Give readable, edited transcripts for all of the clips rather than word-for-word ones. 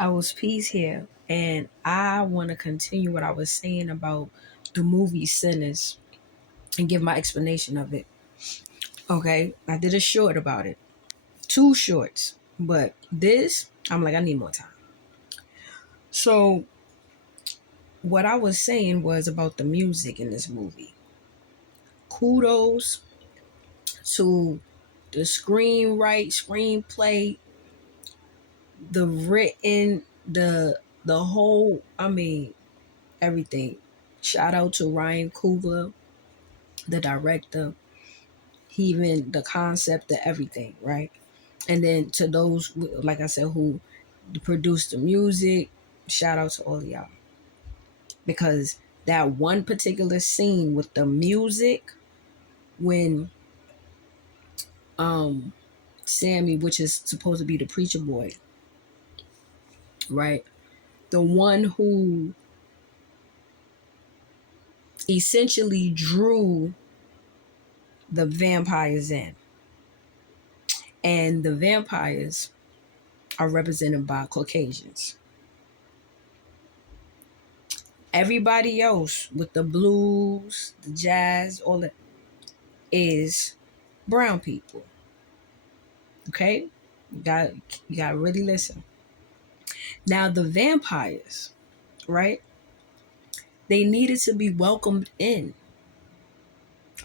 I was Peace here, and I want to continue what I was saying about the movie Sinners and give my explanation of it. Okay, I did a short about it, two shorts, but this, I'm like, I need more time. So, what I was saying was about the music in this movie. Kudos to the screenplay, the written, the whole, everything. Shout out to Ryan Coogler, the director, he even the concept of everything, right? And then to those, like I said, who produced the music, shout out to all of y'all. Because that one particular scene with the music, when Sammy, which is supposed to be the preacher boy, right? The one who essentially drew the vampires in. And the vampires are represented by Caucasians. Everybody else with the blues, the jazz, all that is brown people. Okay? You got to really listen. Now the vampires, right? They needed to be welcomed in.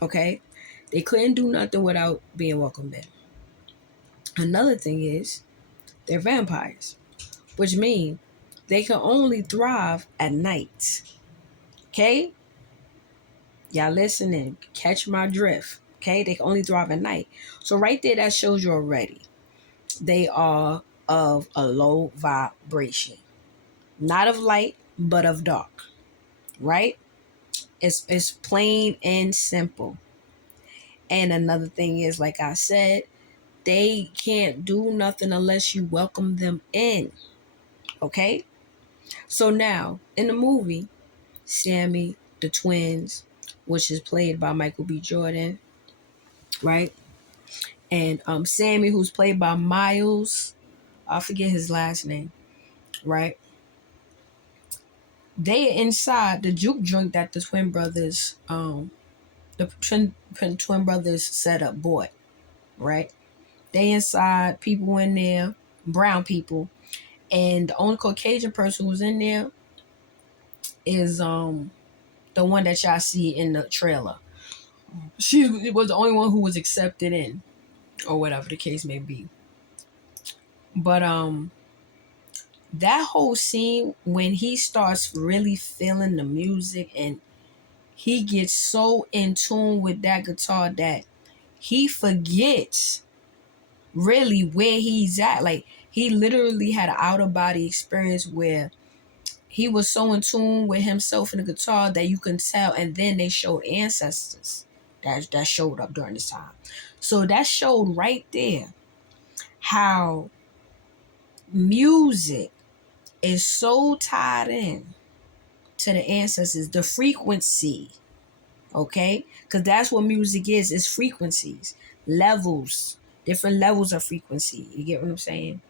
Okay? They couldn't do nothing without being welcomed in. Another thing is they're vampires, which means they can only thrive at night. Okay? Y'all listening, catch my drift. Okay? They can only thrive at night. So right there, that shows you already. They are of a low vibration. Not of light, but of dark. Right? It's plain and simple. And another thing is, like I said, they can't do nothing unless you welcome them in. Okay? So now, in the movie, Sammy, the twins, which is played by Michael B. Jordan, right? And Sammy, who's played by Miles, I forget his last name, right? They are inside the juke joint that the twin brothers set up bought, right? They inside, people in there, brown people, and the only Caucasian person who's in there is the one that y'all see in the trailer. She was the only one who was accepted in, or whatever the case may be. But that whole scene when he starts really feeling the music and he gets so in tune with that guitar that he forgets really where he's at. Like, he literally had an out of body experience where he was so in tune with himself and the guitar that you can tell. And then they showed ancestors that showed up during this time. So that showed right there how music is so tied in to the ancestors, the frequency, okay? Because that's what music is. It's frequencies, levels, different levels of frequency. You get what I'm saying?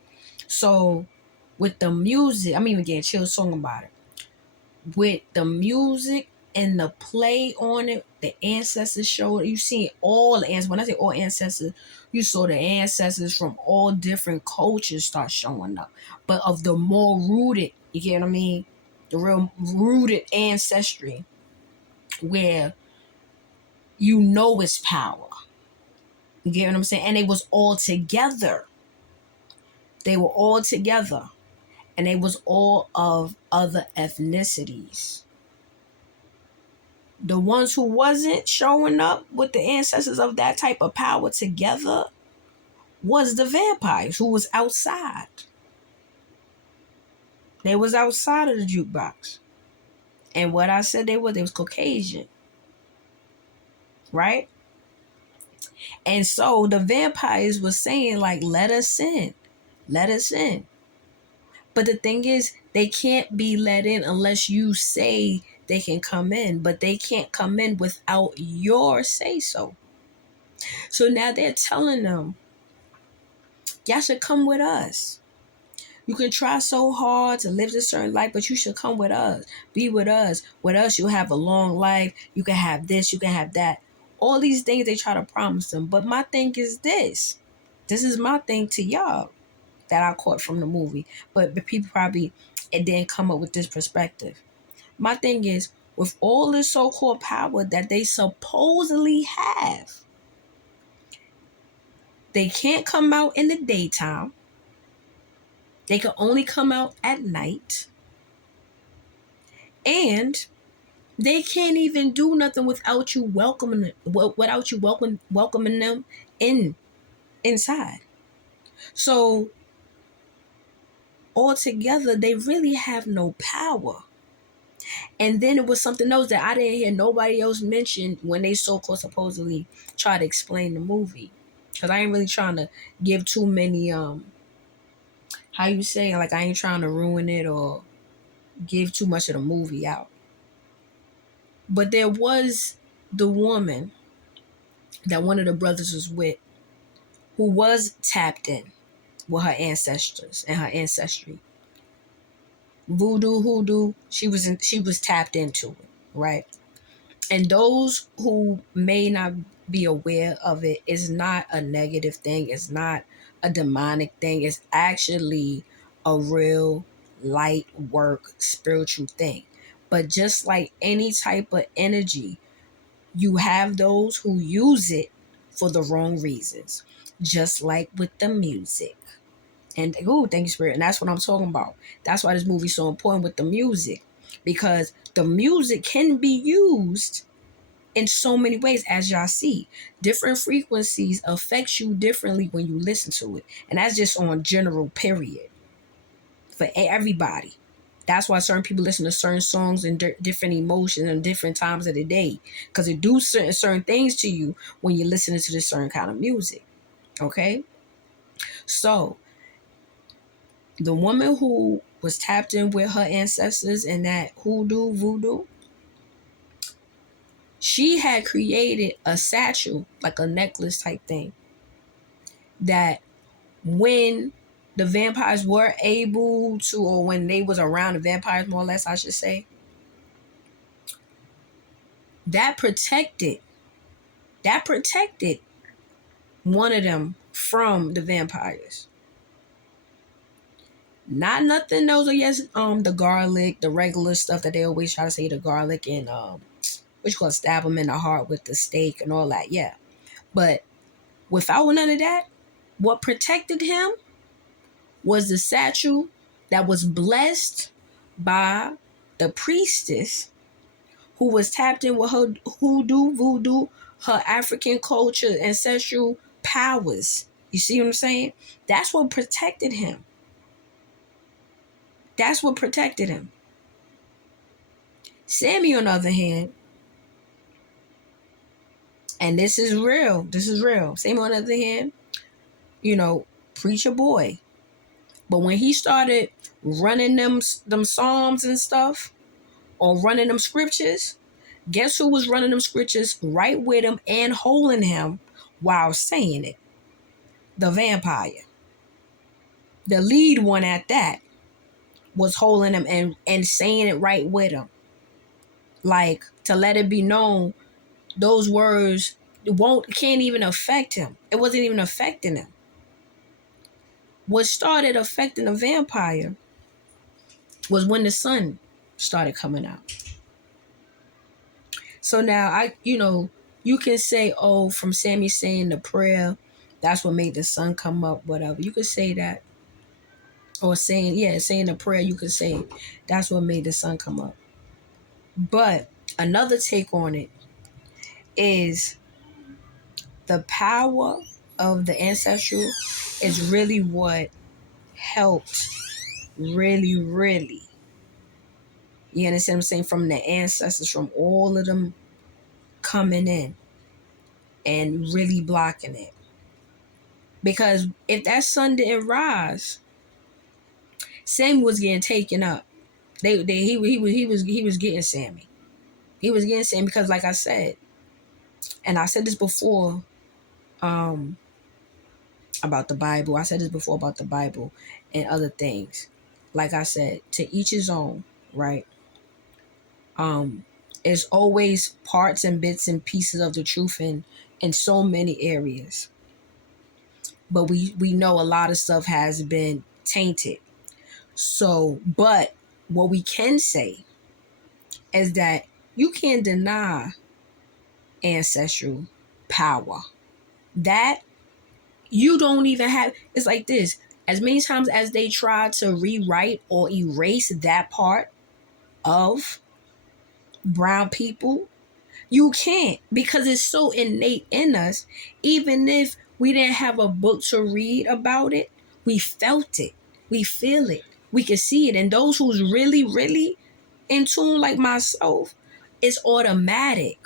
So with the music, I'm even getting chills song about it. With the music and the play on it, the ancestors showed. You see all the ancestors. When I say all ancestors, you saw the ancestors from all different cultures start showing up, but of the more rooted. You get what I mean? The real rooted ancestry, where you know it's power. You get what I'm saying? And they was all together. They were all together, and they was all of other ethnicities. The ones who wasn't showing up with the ancestors of that type of power together was the vampires who was outside. They was outside of the jukebox. And what I said they was Caucasian. Right? And so the vampires was saying, like, let us in. Let us in. But the thing is, they can't be let in unless you say they can come in. But they can't come in without your say-so. So now they're telling them, y'all should come with us. You can try so hard to live a certain life, but you should come with us. Be with us. With us, you'll have a long life. You can have this, you can have that. All these things they try to promise them. But my thing is this. This is my thing to y'all that I caught from the movie. But people probably it didn't come up with this perspective. My thing is, with all this so-called power that they supposedly have, they can't come out in the daytime. They can only come out at night. And they can't even do nothing without you welcoming them inside. So altogether, they really have no power. And then it was something else that I didn't hear nobody else mention when they so-called supposedly try to explain the movie. Because I ain't really trying to give too many, how you say, like I ain't trying to ruin it or give too much of the movie out. But there was the woman that one of the brothers was with who was tapped in with her ancestors and her ancestry. Voodoo, hoodoo, she was tapped into it, right? And those who may not be aware of it, is not a negative thing. It's not a demonic thing. It's actually a real light work spiritual thing. But just like any type of energy, you have those who use it for the wrong reasons. Just like with the music. And thank you, Spirit. And that's what I'm talking about. That's why this movie's so important with the music. Because the music can be used in so many ways, as y'all see. Different frequencies affect you differently when you listen to it. And that's just on general period. For everybody. That's why certain people listen to certain songs and different emotions and different times of the day. Because it do certain things to you when you're listening to this certain kind of music. Okay? So, the woman who was tapped in with her ancestors and that hoodoo, voodoo, she had created a satchel, like a necklace type thing, that when the vampires were able to, or when they was around the vampires, more or less, I should say, that protected one of them from the vampires. Not nothing else. Yes, the garlic, the regular stuff that they always try to say, the garlic and what you call stab them in the heart with the steak and all that. Yeah, but without none of that, what protected him was the satchel that was blessed by the priestess who was tapped in with her hoodoo, voodoo, her African culture, ancestral powers. You see what I'm saying? That's what protected him. That's what protected him. Sammy, on the other hand, and this is real. Sammy, on the other hand, preacher boy. But when he started running them psalms and stuff, or running them scriptures, guess who was running them scriptures right with him and holding him while saying it? The vampire. The lead one at that was holding him and saying it right with him. Like, to let it be known, those words can't even affect him. It wasn't even affecting him. What started affecting the vampire was when the sun started coming out. So now you can say, oh, from Sammy saying the prayer, that's what made the sun come up, whatever. You could say that. Or saying the prayer, you could say that's what made the sun come up. But another take on it is the power of the ancestral is really what helped really, really. You understand what I'm saying? From the ancestors, from all of them coming in and really blocking it. Because if that sun didn't rise, Sammy was getting taken up. He was getting Sammy. He was getting Sammy because, like I said, and I said this before, a about the Bible. I said this before about the Bible and other things. Like I said, to each his own, right? It's always parts and bits and pieces of the truth in so many areas. But we know a lot of stuff has been tainted. So, but what we can say is that you can't deny ancestral power. That you don't even have. It's like this. As many times as they try to rewrite or erase that part of brown people, you can't, because it's so innate in us. Even if we didn't have a book to read about it, we felt it, we feel it, we can see it. And those who's really, really in tune, like myself, it's automatic.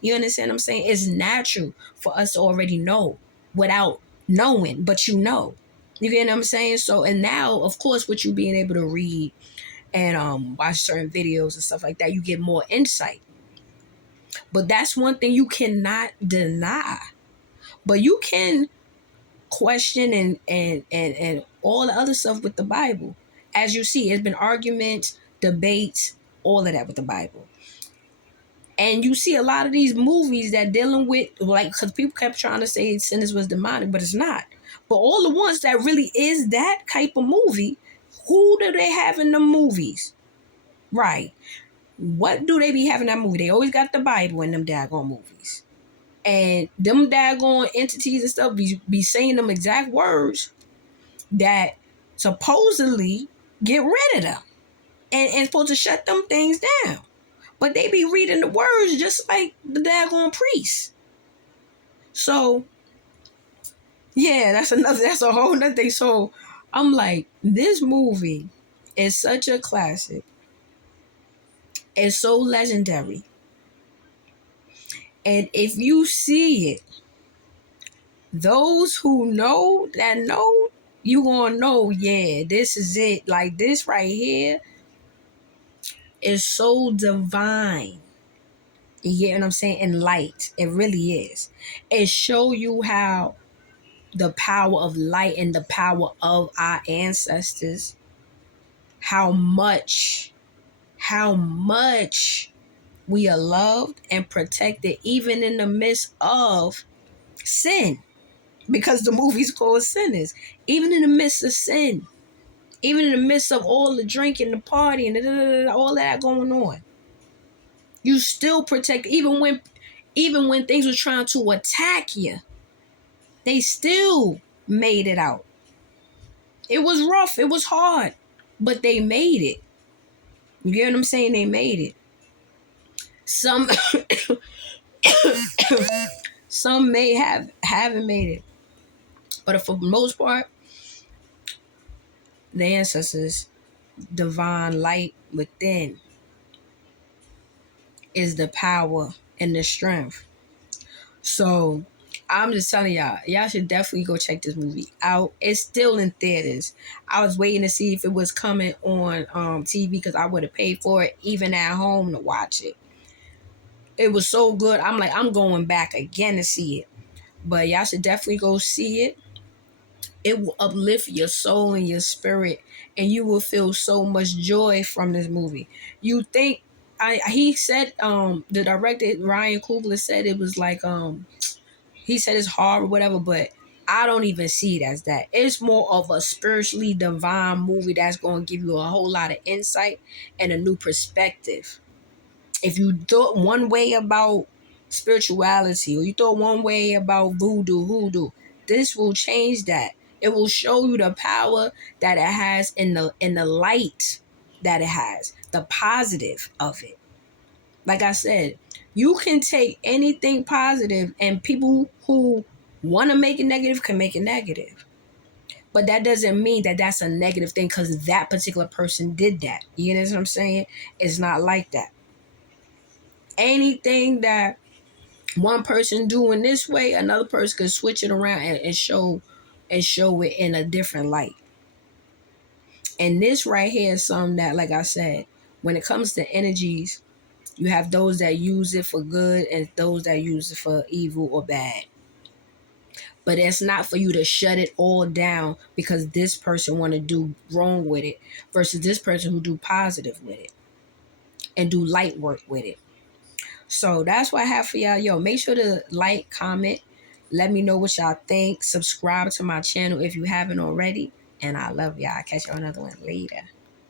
You understand what I'm saying? It's natural for us to already know without knowing, but you know. You get what I'm saying? So, and now, of course, with you being able to read and watch certain videos and stuff like that, you get more insight. But that's one thing you cannot deny. But you can question and all the other stuff with the Bible. As you see, it's been arguments, debates, all of that with the Bible. And you see a lot of these movies that dealing with, like, because people kept trying to say sinners was demonic, but it's not. But all the ones that really is that type of movie, who do they have in the movies? Right. What do they be having in that movie? They always got the Bible in them daggone movies. And them daggone entities and stuff be saying them exact words that supposedly get rid of them and supposed to shut them things down. But they be reading the words just like the daggone priests. So, yeah, that's a whole nother thing. So, I'm like, this movie is such a classic. It's so legendary. And if you see it, those who know, you gonna know, yeah, this is it. Like, this right here is so divine. You get what I'm saying? And light. It really is. It show you how the power of light and the power of our ancestors, how much we are loved and protected even in the midst of sin. Because the movie's called Sinners. Even in the midst of sin, even in the midst of all the drinking, the partying, all that going on, you still protect. Even when things were trying to attack you, they still made it out. It was rough, it was hard, but they made it. You get what I'm saying? They made it. Some some may haven't made it, but for the most part, the ancestors, divine light within, is the power and the strength. So I'm just telling y'all should definitely go check this movie out. It's still in theaters. I was waiting to see if it was coming on TV, because I would have paid for it even at home to watch it. It was so good. I'm like, I'm going back again to see it. But y'all should definitely go see it. It will uplift your soul and your spirit, and you will feel so much joy from this movie. You think he said the director Ryan Coogler said it was like he said it's hard or whatever, but I don't even see it as that. It's more of a spiritually divine movie that's going to give you a whole lot of insight and a new perspective. If you thought one way about spirituality, or you thought one way about hoodoo, this will change that. It will show you the power that it has in the light that it has, the positive of it. Like I said, you can take anything positive, and people who want to make it negative can make it negative. But that doesn't mean that that's a negative thing because that particular person did that. You know what I'm saying? It's not like that. Anything that one person doing this way, another person could switch it around and show it in a different light. And this right here is something that, like I said, when it comes to energies, you have those that use it for good and those that use it for evil or bad. But it's not for you to shut it all down because this person want to do wrong with it versus this person who do positive with it and do light work with it. So that's what I have for y'all. Yo, make sure to like, comment, let me know what y'all think. Subscribe to my channel if you haven't already. And I love y'all. Catch you on another one later.